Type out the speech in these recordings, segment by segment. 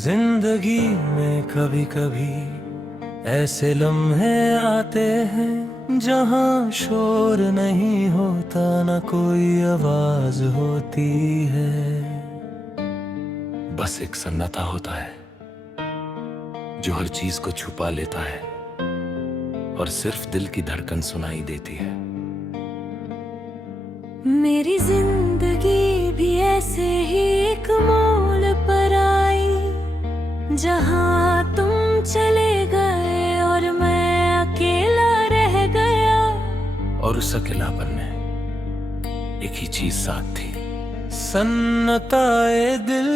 जिंदगी में कभी कभी ऐसे लम्हे आते हैं जहाँ शोर नहीं होता, न कोई आवाज होती है। बस एक सन्नाटा होता है जो हर चीज को छुपा लेता है और सिर्फ दिल की धड़कन सुनाई देती है। मेरी जिंदगी भी ऐसे ही एक मोड़ पर आई, जहाँ तुम चले गए और मैं अकेला रह गया। और उस अकेलापन में एक ही चीज साथ थी, सन्नताए दिल।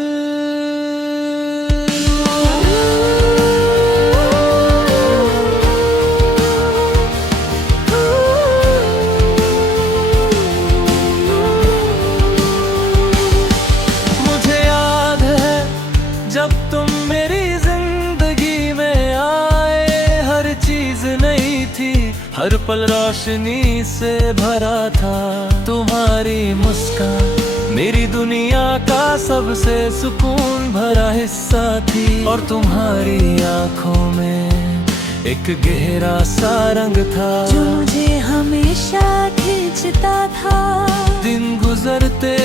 मुझे याद है जब तुम मेरी जिंदगी में आए, हर चीज नई थी, हर पल रोशनी से भरा था। तुम्हारी मुस्कान मेरी दुनिया का सबसे सुकून भरा हिस्सा थी, और तुम्हारी आंखों में एक गहरा सा रंग था जो मुझे हमेशा खींचता था। दिन गुजरते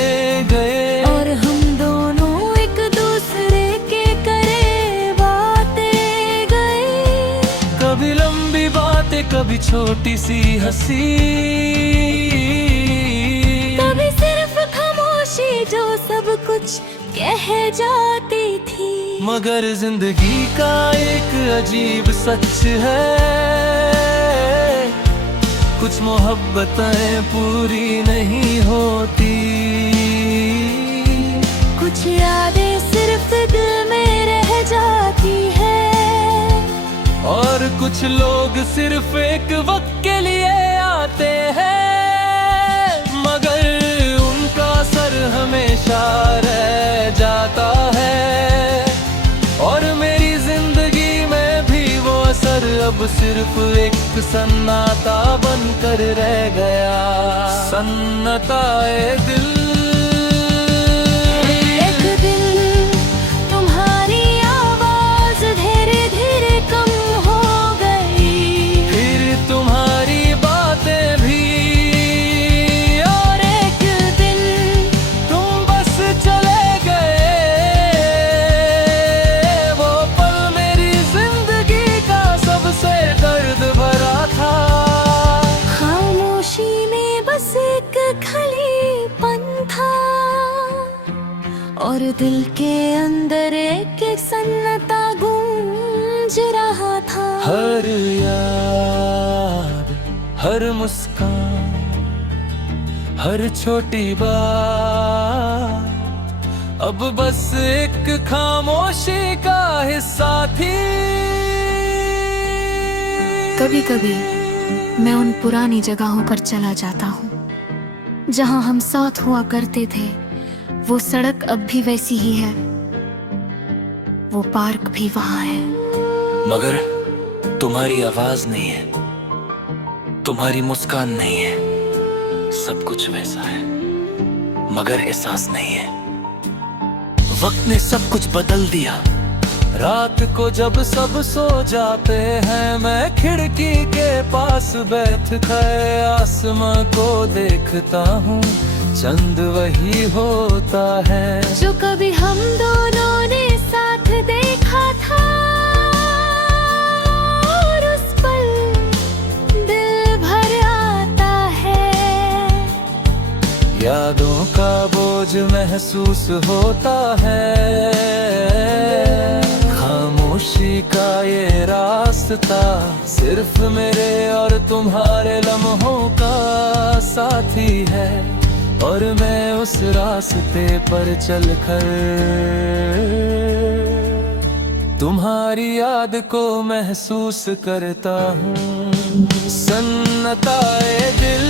गए और हम दोनों एक दूसरे के करीब आते गए। कभी लंबी बातें, कभी छोटी सी हंसी, कभी सिर्फ खामोशी जो सब कुछ कह जाती थी। मगर जिंदगी का एक अजीब सच है, कुछ मोहब्बतें पूरी नहीं होती, कुछ यादें सिर्फ दिल में रह जाती है, और कुछ लोग सिर्फ एक वक्त के लिए आते हैं, मगर उनका असर हमेशा रह जाता है। और मेरी जिंदगी में भी वो असर अब सिर्फ एक सन्नाटा बनकर रह गया, सन्नाटाए दिल। एक दिन तुम्हारी आवाज धीरे धीरे कम हो गई, फिर तुम्हारी बातें भी, और एक दिन तुम बस चले गए। वो पल मेरी जिंदगी का सबसे दर्द भरा था। खामोशी में बस एक खालीपन था, और दिल के अंदर एक एक सन्नाटा गूंज रहा था। हर याद, हर मुस्कान, हर छोटी बात अब बस एक खामोशी का हिस्सा थी। कभी कभी मैं उन पुरानी जगहों पर चला जाता हूँ जहाँ हम साथ हुआ करते थे। वो सड़क अब भी वैसी ही है, वो पार्क भी वहाँ है, मगर तुम्हारी आवाज नहीं है, तुम्हारी मुस्कान नहीं है, सब कुछ वैसा है मगर एहसास नहीं है। वक्त ने सब कुछ बदल दिया। रात को जब सब सो जाते हैं, मैं खिड़की के पास बैठ कर आसमां को देखता हूँ, चंद वही होता है जो कभी हम दोनों ने साथ देखा था। और उस पल दिल भर आता है, यादों का बोझ महसूस होता है। खामोशी का ये रास्ता सिर्फ मेरे और तुम्हारे लम्हों का साथी है, और मैं उस रास्ते पर चलकर तुम्हारी याद को महसूस करता हूँ, सन्नाटाए दिल।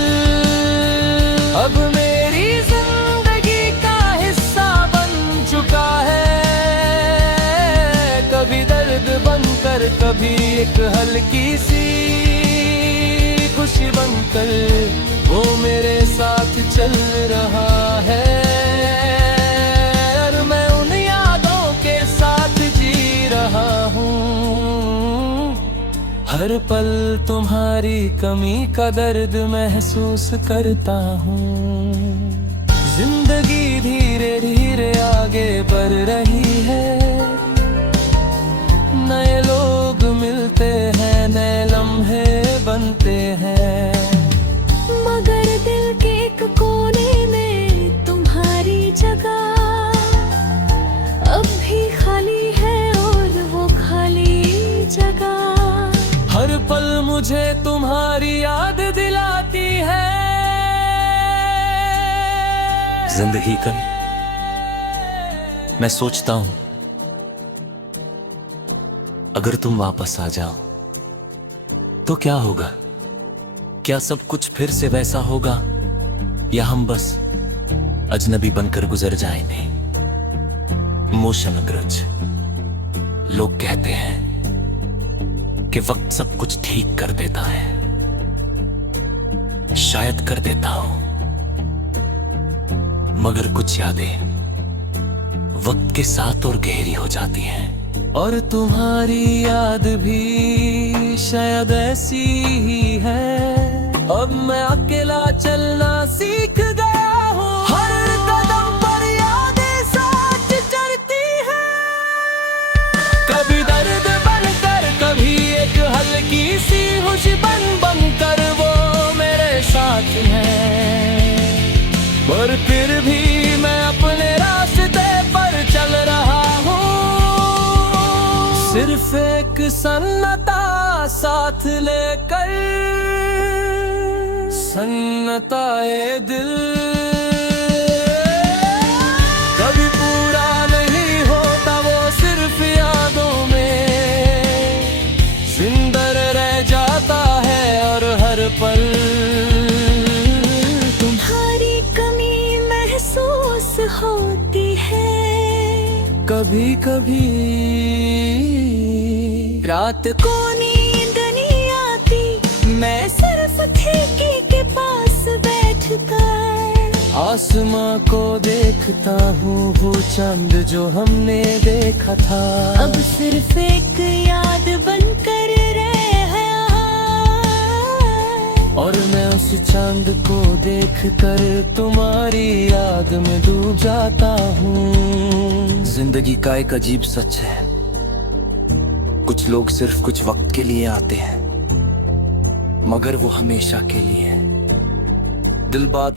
अब मेरी जिंदगी का हिस्सा बन चुका है, कभी दर्द बनकर, कभी एक हल्की सी खुशी बनकर वो मेरे साथ चल रहा है। और मैं उन यादों के साथ जी हर पल तुम्हारी कमी का दर्द महसूस करता हूँ। जिंदगी धीरे धीरे आगे बढ़ रही है, नए लोग मिलते हैं, नए लम्हे बनते हैं, मगर दिल के एक कोने में तुम्हारी जगह अब भी खाली है, और वो खाली जगह हर पल मुझे तुम्हारी याद दिलाती है। जिंदगी का मैं सोचता हूं, अगर तुम वापस आ जाओ तो क्या होगा? क्या सब कुछ फिर से वैसा होगा, या हम बस अजनबी बनकर गुजर जाएंगे? मोशन अग्रज। लोग कहते हैं कि वक्त सब कुछ ठीक कर देता है, शायद कर देता हूं, मगर कुछ यादें वक्त के साथ और गहरी हो जाती हैं। और तुम्हारी याद भी शायद ऐसी ही है। अब मैं अकेला चलना सीख गया हूँ, हर कदम पर यादें साथ चलती है। कभी दर्द बनकर, कभी एक हल्की सी खुशी बन कर वो मेरे साथ है। पर फिर भी मैं अपने रास्ते पर चल रहा हूँ, सिर्फ एक सन्नाटा साथ लेकर, सन्नाटा-ए दिल। कभी पूरा नहीं होता वो सिर्फ यादों में, जिंदा रह जाता है और हर पल तुम्हारी कमी महसूस होती है। कभी कभी रात को नींद नहीं आती, मैं सिर्फ खिड़की के पास बैठकर आसमां को देखता हूँ, वो चांद जो हमने देखा था अब सिर्फ एक याद बनकर रह गया। और मैं उस चांद को देखकर तुम्हारी याद में डूब जाता हूँ। जिंदगी का एक अजीब सच है, कुछ लोग सिर्फ कुछ वक्त के लिए आते हैं, मगर वो हमेशा के लिए हैं। दिल बात